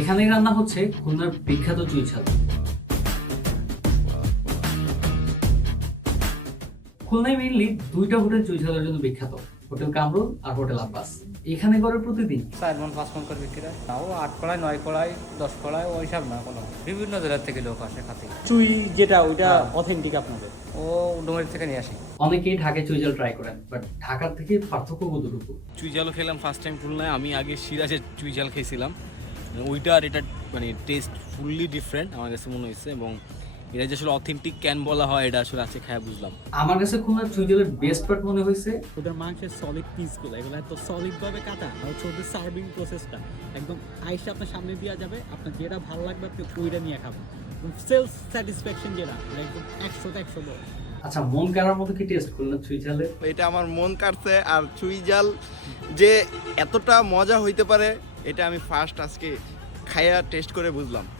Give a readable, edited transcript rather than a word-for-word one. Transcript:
এখানেই রান্না হচ্ছে খুলনার বিখ্যাত চুই ঝাল। খুলনায় মেইনলি দুইটা হোটেল চুই ঝালের জন্য বিখ্যাত, হোটেল কামরুল আর হোটেল আব্বাস। এখানে করে প্রতিদিন 4 মন 5 মন করে বিক্রি হয়। তাও 8 কড়াই 9 কড়াই 10 কড়াই ওই সব না, কোনো বিভিন্ন জেলার থেকে লোক আসে খাতে। চুই যেটা ওইটা হ্যাঁ। অথেন্টিক আপনাদের? ও ডোমের থেকে নিয়ে আসি। অনেকেই ঢাকায় চুই ঝাল ট্রাই করেন, বাট ঢাকার থেকে পার্থক্য কতটুকু? চুই ঝালও খেলাম ফার্স্ট টাইম খুলনায়। আমি আগে সিরাজের চুই ঝাল খেয়েছিলাম, ওইটা আর এটা মানে টেস্ট ফুললি ডিফারেন্ট আমার কাছে মনে হয়েছে। এবং এটা যে আসলে অথেন্টিক ক্যান বলা হয় এটা আসলে আছে খায় বুঝলাম। আমার কাছে খুলনার চুই ঝালের বেস্ট পার্ট মনে হয়েছে ওদের মাংসের সলিড পিসগুলো, এগুলো এত সলিড ভাবে কাটা, আর হচ্ছে ওদের সার্ভিং প্রসেসটা একদম আইসে আপনার সামনে দেওয়া যাবে, আপনার যেটা ভালো লাগবে আপনি ওইটা নিয়ে খাবেন। সেলফ স্যাটিসফ্যাকশন যেটা ওটা একদম 100-100 বড়। আচ্ছা, মন কাড়ার মতো কি টেস্ট খুলনার চুই ঝালের? এটা আমার মন কাটছে। আর চুই ঝাল যে এতটা মজা হইতে পারে এটা আমি ফার্স্ট আজকে খাইয়া টেস্ট করে বুঝলাম।